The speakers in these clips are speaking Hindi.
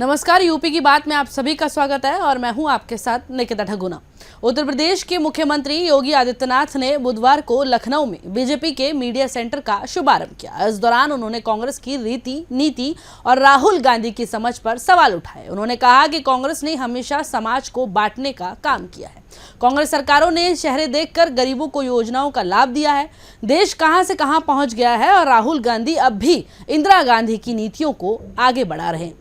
नमस्कार, यूपी की बात में आप सभी का स्वागत है और मैं हूं आपके साथ निकिता ठगुना। उत्तर प्रदेश के मुख्यमंत्री योगी आदित्यनाथ ने बुधवार को लखनऊ में बीजेपी के मीडिया सेंटर का शुभारंभ किया। इस दौरान उन्होंने कांग्रेस की नीति और राहुल गांधी की समझ पर सवाल उठाए। उन्होंने कहा कि कांग्रेस ने हमेशा समाज को बांटने का काम किया है। कांग्रेस सरकारों ने चेहरे देखकर गरीबों को योजनाओं का लाभ दिया है। देश कहां से कहां पहुंच गया है और राहुल गांधी अब भी इंदिरा गांधी की नीतियों को आगे बढ़ा रहे हैं।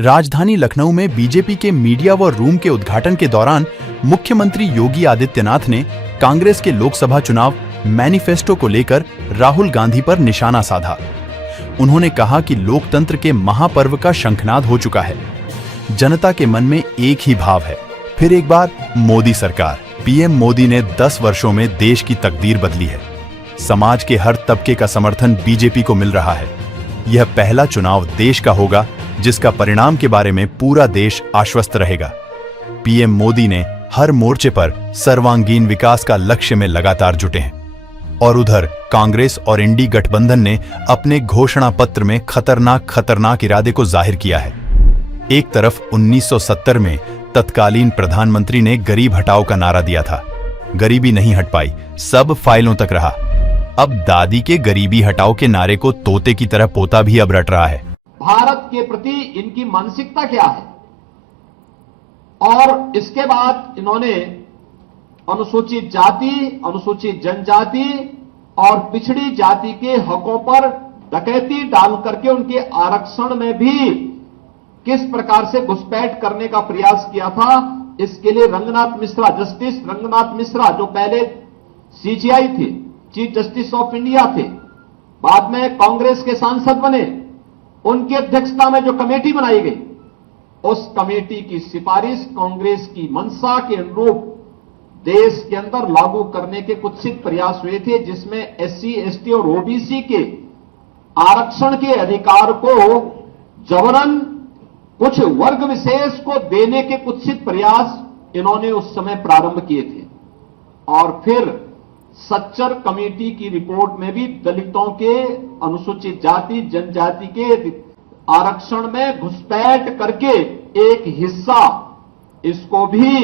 राजधानी लखनऊ में बीजेपी के मीडिया व रूम के उद्घाटन के दौरान मुख्यमंत्री योगी आदित्यनाथ ने कांग्रेस के लोकसभा चुनाव मैनिफेस्टो को लेकर राहुल गांधी पर निशाना साधा। उन्होंने कहा कि लोकतंत्र के महापर्व का शंखनाद हो चुका है। जनता के मन में एक ही भाव है, फिर एक बार मोदी सरकार। पीएम मोदी ने 10 वर्षों में देश की तकदीर बदली है। समाज के हर तबके का समर्थन बीजेपी को मिल रहा है। यह पहला चुनाव देश का होगा जिसका परिणाम के बारे में पूरा देश आश्वस्त रहेगा। पीएम मोदी ने हर मोर्चे पर सर्वांगीण विकास का लक्ष्य में लगातार जुटे हैं और उधर कांग्रेस और इंडी गठबंधन ने अपने घोषणा पत्र में खतरनाक इरादे को जाहिर किया है। एक तरफ 1970 में तत्कालीन प्रधानमंत्री ने गरीब हटाओ का नारा दिया था। गरीबी नहीं हट पाई, सब फाइलों तक रहा। अब दादी के गरीबी हटाओ के नारे को तोते की तरह पोता भी अब रट रहा है। भारत के प्रति इनकी मानसिकता क्या है, और इसके बाद इन्होंने अनुसूचित जाति, अनुसूचित जनजाति और पिछड़ी जाति के हकों पर डकैती डाल करके उनके आरक्षण में भी किस प्रकार से घुसपैठ करने का प्रयास किया था। इसके लिए रंगनाथ मिश्रा, जस्टिस रंगनाथ मिश्रा, जो पहले सीजीआई थे, चीफ जस्टिस ऑफ इंडिया थे, बाद में कांग्रेस के सांसद बने, उनकी अध्यक्षता में जो कमेटी बनाई गई, उस कमेटी की सिफारिश कांग्रेस की मंशा के अनुरूप देश के अंदर लागू करने के कुत्सित प्रयास हुए थे, जिसमें एससी, एसटी और ओबीसी के आरक्षण के अधिकार को जबरन कुछ वर्ग विशेष को देने के कुत्सित प्रयास इन्होंने उस समय प्रारंभ किए थे। और फिर सच्चर कमेटी की रिपोर्ट में भी दलितों के, अनुसूचित जाति, जनजाति के आरक्षण में घुसपैठ करके एक हिस्सा इसको भी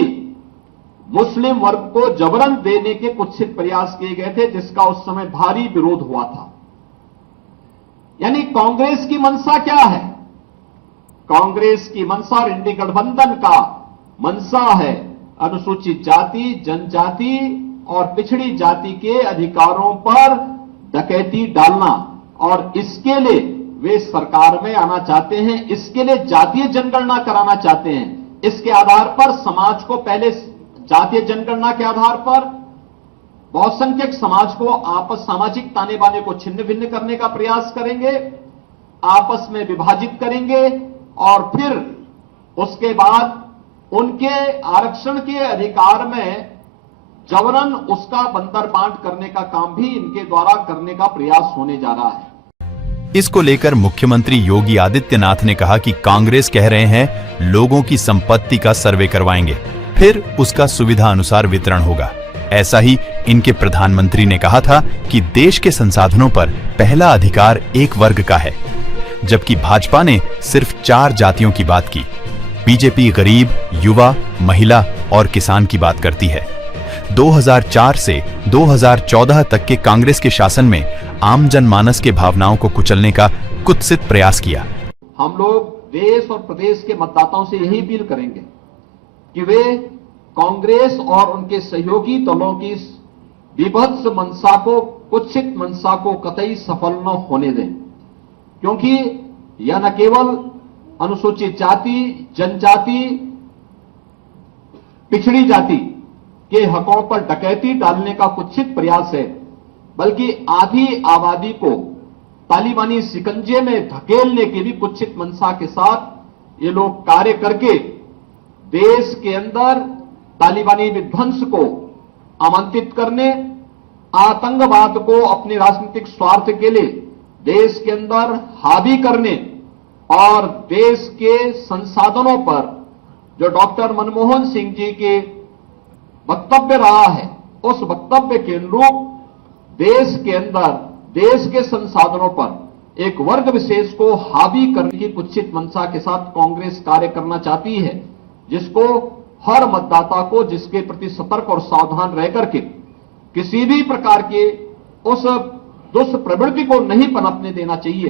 मुस्लिम वर्ग को जबरन देने के कुत्सित प्रयास किए गए थे, जिसका उस समय भारी विरोध हुआ था। यानी कांग्रेस की मंशा क्या है? कांग्रेस की मंशा और इंडी गठबंधन का मंशा है अनुसूचित जाति, जनजाति और पिछड़ी जाति के अधिकारों पर डकैती डालना, और इसके लिए वे सरकार में आना चाहते हैं। इसके लिए जातीय जनगणना कराना चाहते हैं। इसके आधार पर समाज को, पहले जातीय जनगणना के आधार पर बहुसंख्यक समाज को आपस, सामाजिक ताने बाने को छिन्न भिन्न करने का प्रयास करेंगे, आपस में विभाजित करेंगे, और फिर उसके बाद उनके आरक्षण के अधिकार में जबरन उसका बंतर बांट करने का काम भी इनके द्वारा करने का प्रयास होने जा रहा है। इसको लेकर मुख्यमंत्री योगी आदित्यनाथ ने कहा कि कांग्रेस कह रहे हैं लोगों की संपत्ति का सर्वे करवाएंगे, फिर उसका सुविधा अनुसार वितरण होगा। ऐसा ही इनके प्रधानमंत्री ने कहा था कि देश के संसाधनों पर पहला अधिकार एक वर्ग का है, जबकि भाजपा ने सिर्फ 4 जातियों की बात की। बीजेपी गरीब, युवा, महिला और किसान की बात करती है। 2004 से 2014 तक के कांग्रेस के शासन में आम जनमानस के भावनाओं को कुचलने का कुत्सित प्रयास किया। हम लोग देश और प्रदेश के मतदाताओं से यही अपील करेंगे कि वे कांग्रेस और उनके सहयोगी दलों की विभत्स मंशा को, कुत्सित मंशा को कतई सफल न होने दें, क्योंकि यह न केवल अनुसूचित जाति, जनजाति, पिछड़ी जाति के हकों पर डकैती डालने का कुत्सित प्रयास है, बल्कि आधी आबादी को तालिबानी शिकंजे में धकेलने की भी कुत्सित मंशा के साथ ये लोग कार्य करके देश के अंदर तालिबानी विध्वंस को आमंत्रित करने, आतंकवाद को अपने राजनीतिक स्वार्थ के लिए देश के अंदर हावी करने और देश के संसाधनों पर जो डॉक्टर मनमोहन सिंह जी के वक्तव्य रहा है, उस वक्तव्य के अनुरूप देश के अंदर देश के संसाधनों पर एक वर्ग विशेष को हावी करने की कुत्सित मंशा के साथ कांग्रेस कार्य करना चाहती है, जिसको हर मतदाता को जिसके प्रति सतर्क और सावधान रह करके किसी भी प्रकार के उस दुष्प्रवृत्ति को नहीं पनपने देना चाहिए,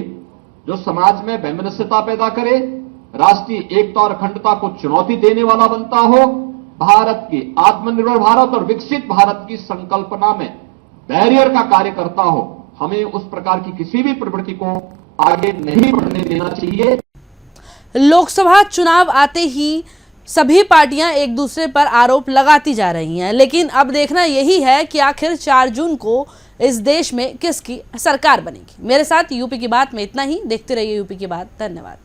जो समाज में वैमनस्यता पैदा करे, राष्ट्रीय एकता और अखंडता को चुनौती देने वाला बनता हो, भारत की आत्मनिर्भर भारत और विकसित भारत की संकल्पना में बैरियर का कार्य करता हो। हमें उस प्रकार की किसी भी प्रवृत्ति को आगे नहीं बढ़ने देना चाहिए। लोकसभा चुनाव आते ही सभी पार्टियां एक दूसरे पर आरोप लगाती जा रही हैं, लेकिन अब देखना यही है कि आखिर 4 जून को इस देश में किसकी सरकार बनेगी। मेरे साथ यूपी की बात में इतना ही। देखते रहिए यूपी की बात। धन्यवाद।